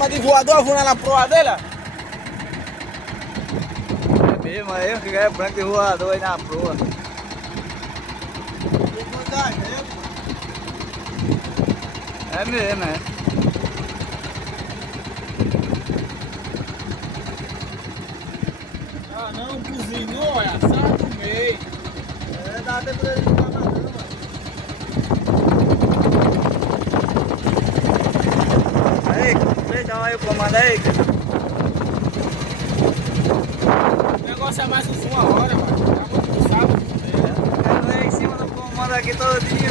chama de voador, eu vou lá na proa dela. É mesmo, aí eu fiquei branco de voador aí na proa. É mesmo, é. Ah não, cozinhou, olha, assado no meio. É, dá tempo dele ficar na cama. Aí, então aí o comando aí. O negócio é mais uns 1 hora, mano. Tá muito cansado. Eu quero ver em cima do comando aqui todo dia.